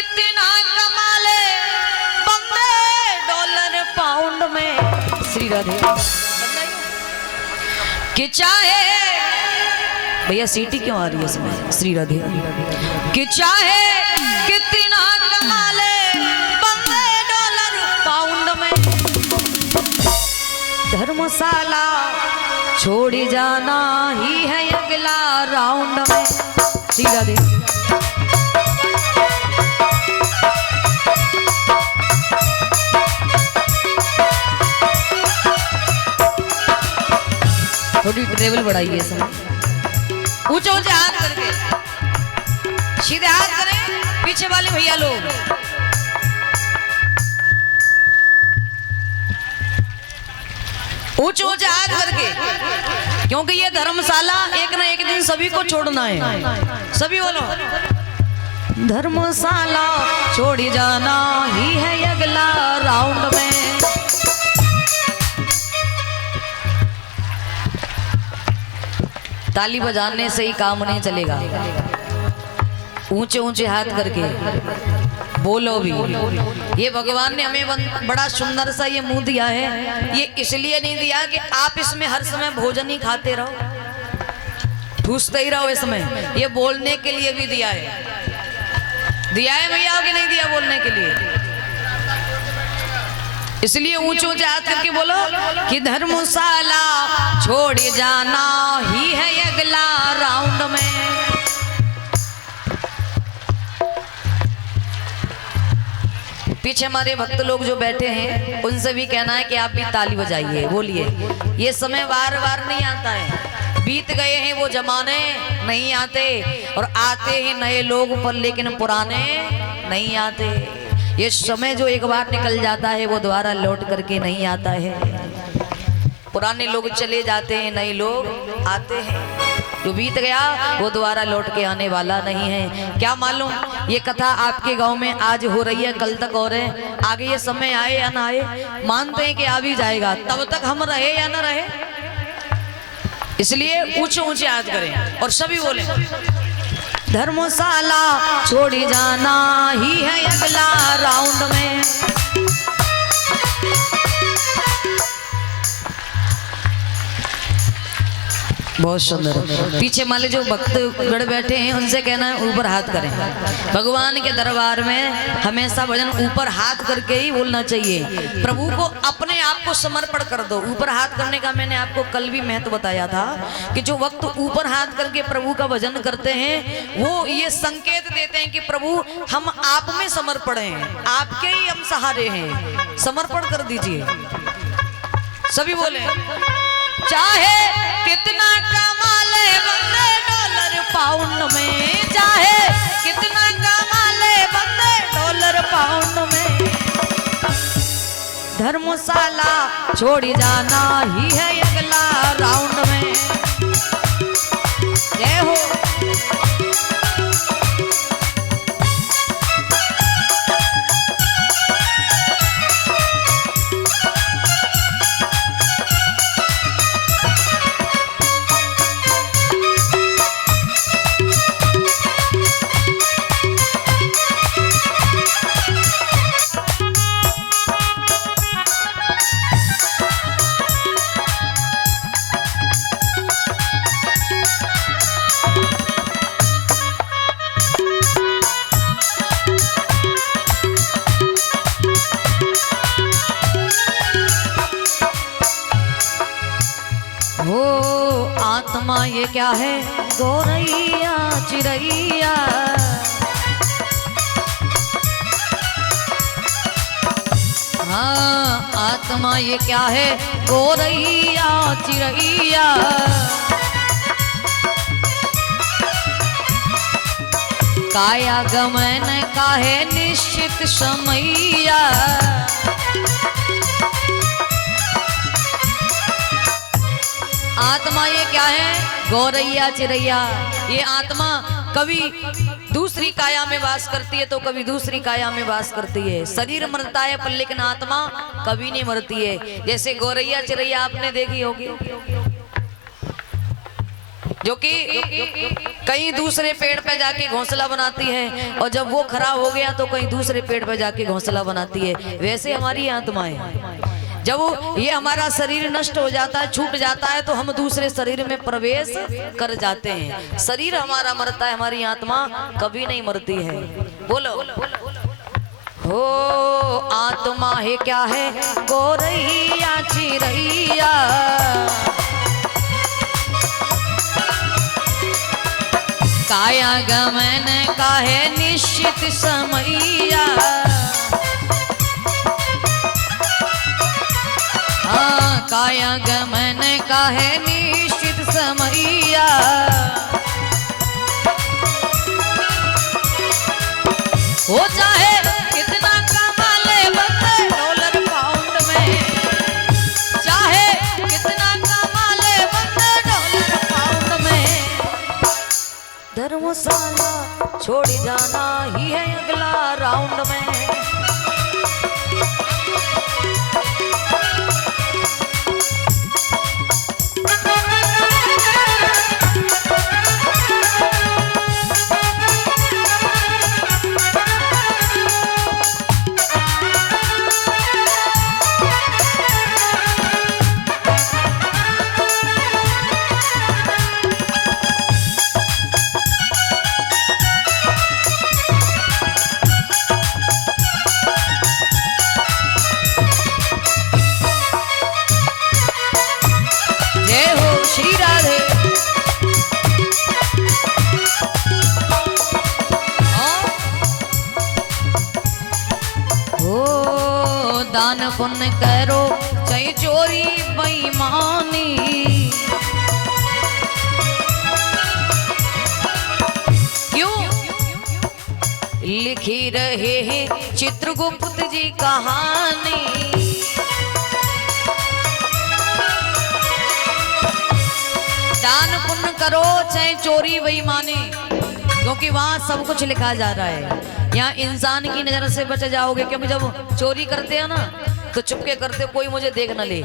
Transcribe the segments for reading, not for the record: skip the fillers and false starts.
कितना कमा ले बंदे डॉलर पाउंड में। श्री राधे कि चाहे भैया सीटी क्यों आ रही है इसमें? श्री राधे कि चाहे कितना कमा ले बंदे डॉलर पाउंड में, धर्मशाला छोड़ी जाना ही है अगला राउंड में। श्री राधे थोड़ी ट्रेवल बढ़ाइए समय, ऊंचे ऊंचे हाथ करके, सीधे हाथ करें पीछे वाले भैया लोग। ऊंचे ऊंचे हाथ करके, क्योंकि ये धर्मशाला एक ना एक दिन सभी को छोड़ना है। सभी बोलो धर्मशाला छोड़ी जाना ही है अगला राउंड में। ताली बजाने से ही काम नहीं चलेगा, ऊंचे ऊंचे हाथ करके बोलो भी। ये भगवान ने हमें बड़ा सुंदर सा ये मुंह दिया है, ये इसलिए नहीं दिया कि आप इसमें हर समय भोजन ही खाते रहो, ठूसते ही रहो इसमें। ये बोलने के लिए भी दिया है। दिया है भैया कि नहीं दिया बोलने के लिए? इसलिए ऊंचे ऊंचे हाथ करके बोलो कि धर्मशाला छोड़ जाना ही है अगला राउंड में। पीछे हमारे भक्त लोग जो बैठे हैं उनसे भी कहना है कि आप भी ताली बजाइए, बोलिए। ये समय बार बार नहीं आता है, बीत गए हैं वो जमाने, नहीं आते। और आते हैं नए लोग पर, लेकिन पुराने नहीं आते। ये समय जो एक बार निकल जाता है वो दोबारा लौट करके नहीं आता है। पुराने लोग चले जाते हैं, नए लोग आते हैं। जो बीत गया वो दोबारा लौट के आने वाला नहीं है। क्या मालूम ये कथा आपके गांव में आज हो रही है, कल तक और है, आगे ये समय आए या ना आए, मानते हैं कि आ भी जाएगा, तब तक हम रहे या ना रहे। इसलिए ऊंचे ऊंचे हाथ करें और सभी बोले धर्मशाला छोड़ी जाना ही है अगला राउंड में। बहुत सुंदर। पीछे माले जो भक्त गढ़ बैठे हैं उनसे कहना है ऊपर हाथ करें। भगवान के दरबार में हमेशा भजन ऊपर हाथ करके ही बोलना चाहिए। प्रभु को अपने आप को समर्पण कर दो। ऊपर हाथ करने का मैंने आपको कल भी महत्व बताया था कि जो वक्त ऊपर हाथ करके प्रभु का भजन करते हैं वो ये संकेत देते हैं कि प्रभु हम आप में समर्पण हैं, आपके ही हम सहारे हैं, समर्पण कर दीजिए। सभी बोले चाहे कितना कमा ले बंदे डॉलर पाउंड में, चाहे कितना कमा ले बंदे डॉलर पाउंड में, धर्मशाला छोड़ी जाना ही है अगला राउंड में। जय हो। आत्मा ये क्या है गोरैया चिरैया, हाँ आत्मा ये क्या है गोरैया चिरैया, काया गमन का है निश्चित समैया, आत्मा ये क्या है गौरैया चिरैया। ये आत्मा कभी दूसरी काया में वास करती है तो कभी दूसरी काया में वास करती है। शरीर मरता है पर लेकिन आत्मा कभी नहीं मरती है। जैसे गौरैया चिरैया आपने देखी होगी जो कि कहीं दूसरे पेड़ पे जाके घोंसला बनाती है, और जब वो खराब हो गया तो कहीं दूसरे पेड़ पे जाके घोंसला बनाती है। वैसे हमारी आत्माएं, जब ये हमारा शरीर नष्ट हो जाता है, छूट जाता है, तो हम दूसरे शरीर में प्रवेश कर जाते हैं। शरीर हमारा मरता है, हमारी आत्मा कभी नहीं मरती है। बोलो हो आत्मा है क्या है, गोरैया चिरैया, काया गमन का है निश्चित समैया, हाँ काया गमन का है निश्चित समैया। हो चाहे कितना कमा ले बंदे डॉलर पाउंड में, चाहे कितना कमा ले बंदे डॉलर पाउंड में, धर्मशाला छोड़ जाना ही है अगला राउंड में। दान पुण्य करो चाहे चोरी बेईमानी, क्यों लिखी रहे हैं चित्रगुप्त जी कहानी। दान पुण्य करो चाहे चोरी बेईमानी, क्योंकि वहां सब कुछ लिखा जा रहा है। यहाँ इंसान की नजर से बच जाओगे, क्योंकि जब चोरी करते हैं ना तो चुपके करते, कोई मुझे देख न ले।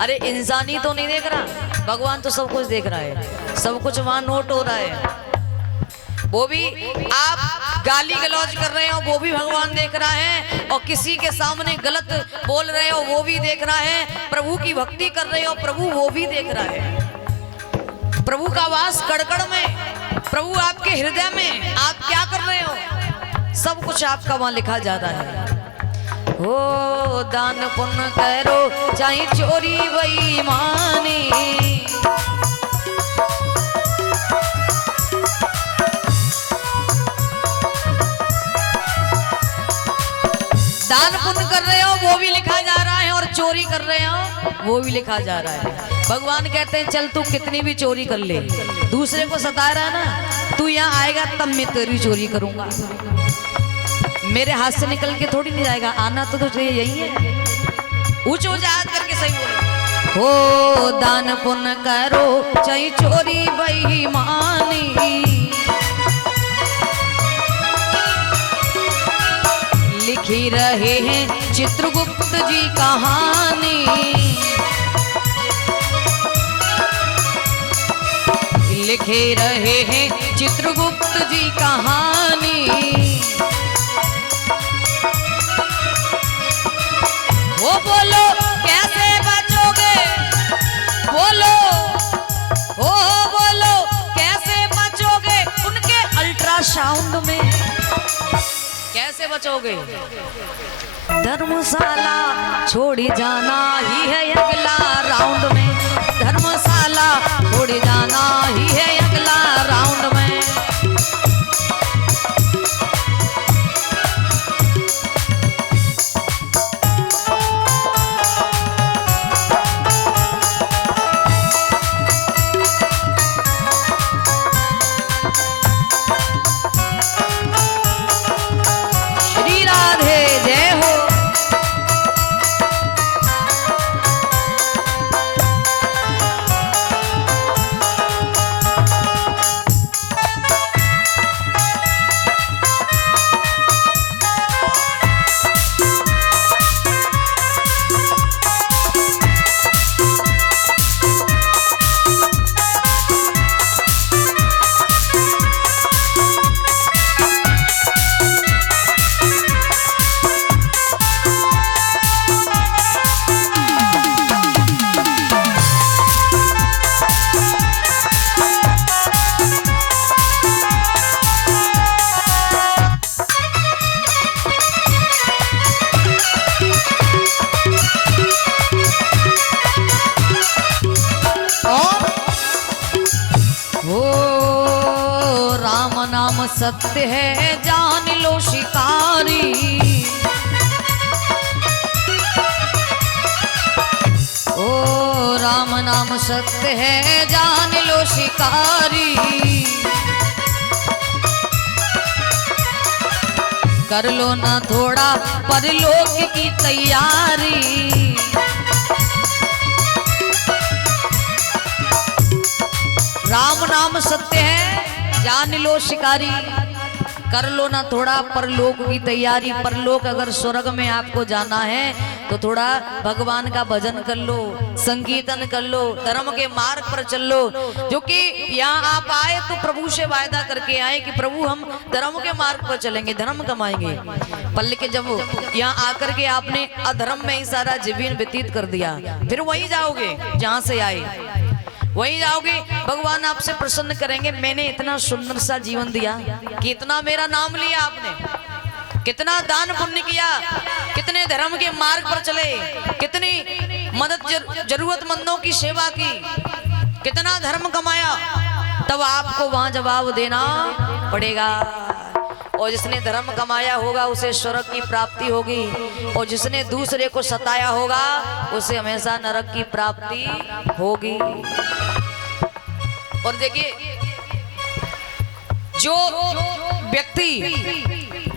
अरे इंसान ही तो नहीं देख रहा, भगवान तो सब कुछ देख रहा है, सब कुछ वहां नोट हो रहा है। वो भी आप गाली गलौज कर रहे हो वो भी भगवान देख रहा है, और किसी के सामने गलत बोल रहे हो वो भी देख रहा है, प्रभु की भक्ति कर रहे हो प्रभु वो भी देख रहा है। प्रभु का वास कड़कड़ में, प्रभु आपके हृदय में, आप क्या कर रहे हो सब कुछ आपका वहां लिखा जाता है। हो दान पुण्य करो चाहे चोरी बेईमानी, दान पुण्य कर रहे हो वो भी लिखा जा रहा है, और चोरी कर रहे हो वो भी लिखा जा रहा है। भगवान कहते हैं चल तू कितनी भी चोरी कर ले, दूसरे को सता रहा है ना, तू यहाँ आएगा तब मैं तेरी चोरी करूंगा, मेरे हाथ से निकल के थोड़ी नहीं जाएगा, आना तो तुझे यही है। ऊंच ऊंच हाथ करके सही बोलो। हो दान पुण्य करो चाहे चोरी बेईमानी, लिखी रहे हैं चित्रगुप्त जी कहानी, लिखे रहे हैं चित्रगुप्त जी कहानी। वो बोलो कैसे बचोगे, बोलो हो बोलो कैसे बचोगे उनके अल्ट्रासाउंड में, कैसे बचोगे। धर्मशाला छोड़ी जाना ही है अगला राउंड में, धर्मशाला छोड़ी जाना ही है अगला राउंड में। सत्य है जान लो शिकारी। ओ राम नाम सत्य है जान लो शिकारी। कर लो ना थोड़ा परलोक की तैयारी। राम नाम सत्य है जान लो शिकारी। कर लो ना थोड़ा परलोक की तैयारी। परलोक अगर स्वर्ग में आपको जाना है तो थोड़ा भगवान का भजन कर लो, संकीर्तन कर लो, धर्म के मार्ग पर चल लो। जो कि यहाँ आप आए तो प्रभु से वायदा करके आए कि प्रभु हम धर्म के मार्ग पर चलेंगे, धर्म कमाएंगे। पल के जब यहाँ आकर के आपने अधर्म में ही सारा जीवन व्यतीत कर दिया, फिर वहीं जाओगे जहाँ से आए, वहीं जाओगे। भगवान आपसे प्रसन्न करेंगे, मैंने इतना सुंदर सा जीवन दिया, कितना मेरा नाम लिया आपने, कितना दान पुण्य किया, कितने धर्म के मार्ग पर चले, कितनी मदद जरूरतमंदों की सेवा की, कितना धर्म कमाया, तब आपको वहां जवाब देना पड़ेगा। और जिसने धर्म कमाया होगा उसे स्वर्ग की प्राप्ति होगी, और जिसने दूसरे को सताया होगा उसे हमेशा नरक की प्राप्ति होगी। और देखिए, जो व्यक्ति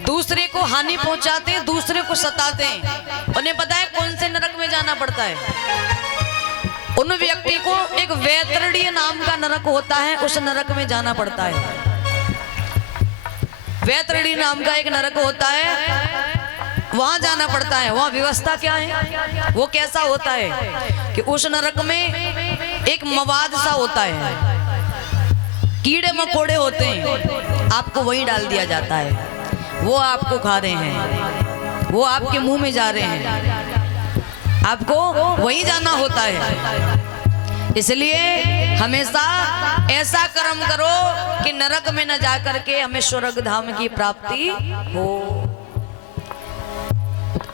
दूसरे को हानि पहुंचाते हैं, दूसरे को सताते हैं, उन्हें पता है कौन से नरक में जाना पड़ता है। उन व्यक्ति को एक वैतरणी नाम का नरक होता है, उस नरक में जाना पड़ता है। वैतरणी नाम का एक नरक होता है, वहां जाना पड़ता है। वहां व्यवस्था क्या है, वो कैसा होता है कि उस नरक में एक मवाद सा होता है, कीड़े मकोड़े होते हैं, आपको वहीं डाल दिया जाता है। वो आपको खा रहे हैं, वो आपके मुंह में जा रहे हैं, आपको वहीं जाना होता है। इसलिए हमेशा ऐसा कर्म करो कि नरक में न जाकर के हमें स्वर्ग धाम की प्राप्ति हो।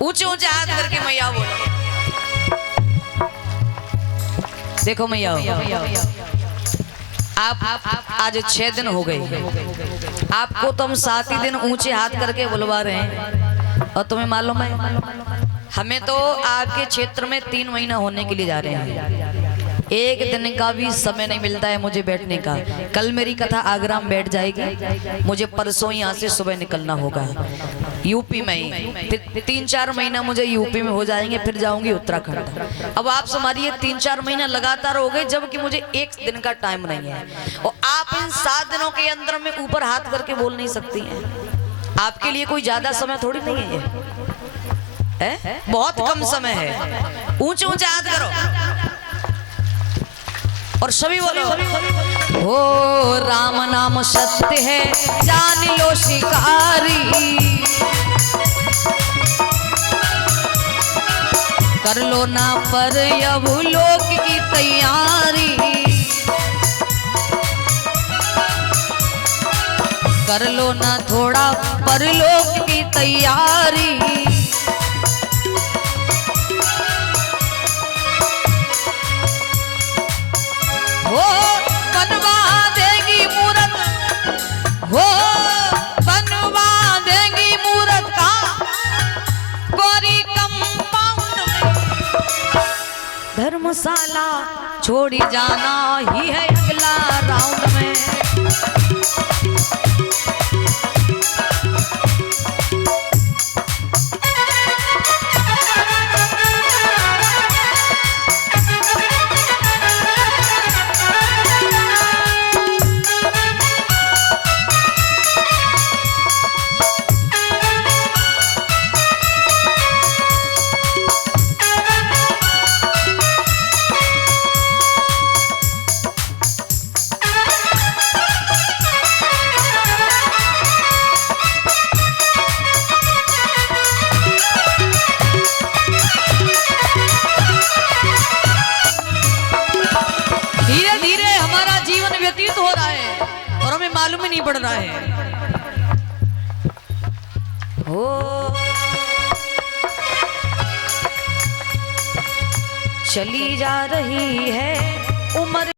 ऊंचे ऊंचे हाथ करके मैया बोलो। देखो मैया, आप आज 6 दिन हो गए, आपको तो हम 7 ही दिन ऊंचे हाथ करके बुलवा रहे हैं, और तुम्हें मालूम है हमें तो आपके क्षेत्र में 3 महीना होने के लिए जा रहे हैं। एक दिन का भी समय नहीं मिलता है मुझे बैठने का। कल मेरी कथा आगरा में बैठ जाएगी, मुझे परसों यहाँ से सुबह निकलना होगा यूपी में ही। फिर 3-4 महीना मुझे यूपी में हो जाएंगे, फिर जाऊंगी उत्तराखंड। अब आप हमारी 3-4 महीना लगातार हो गए, जबकि मुझे एक दिन का टाइम नहीं है। और आप इन 7 दिनों के अंदर में ऊपर हाथ करके बोल नहीं सकती हैं। आपके लिए कोई ज्यादा समय थोड़ी नहीं है ये, बहुत कम समय है। ऊंचे ऊंचे हाथ करो और सभी बोलो, हो राम नाम सत्य है जान लो शिकारी। कर लो ना पर अब लोक की तैयारी। कर लो ना थोड़ा परलोक की तैयारी। हो बनवा देगी मूरत, हो बनवा देगी मूरत का गोरी कंपाउंड में। धर्मशाला छोड़ी जाना ही है अगला राउंड में। मालूम ही नहीं पड़ रहा है। हो चली जा रही है उम्र।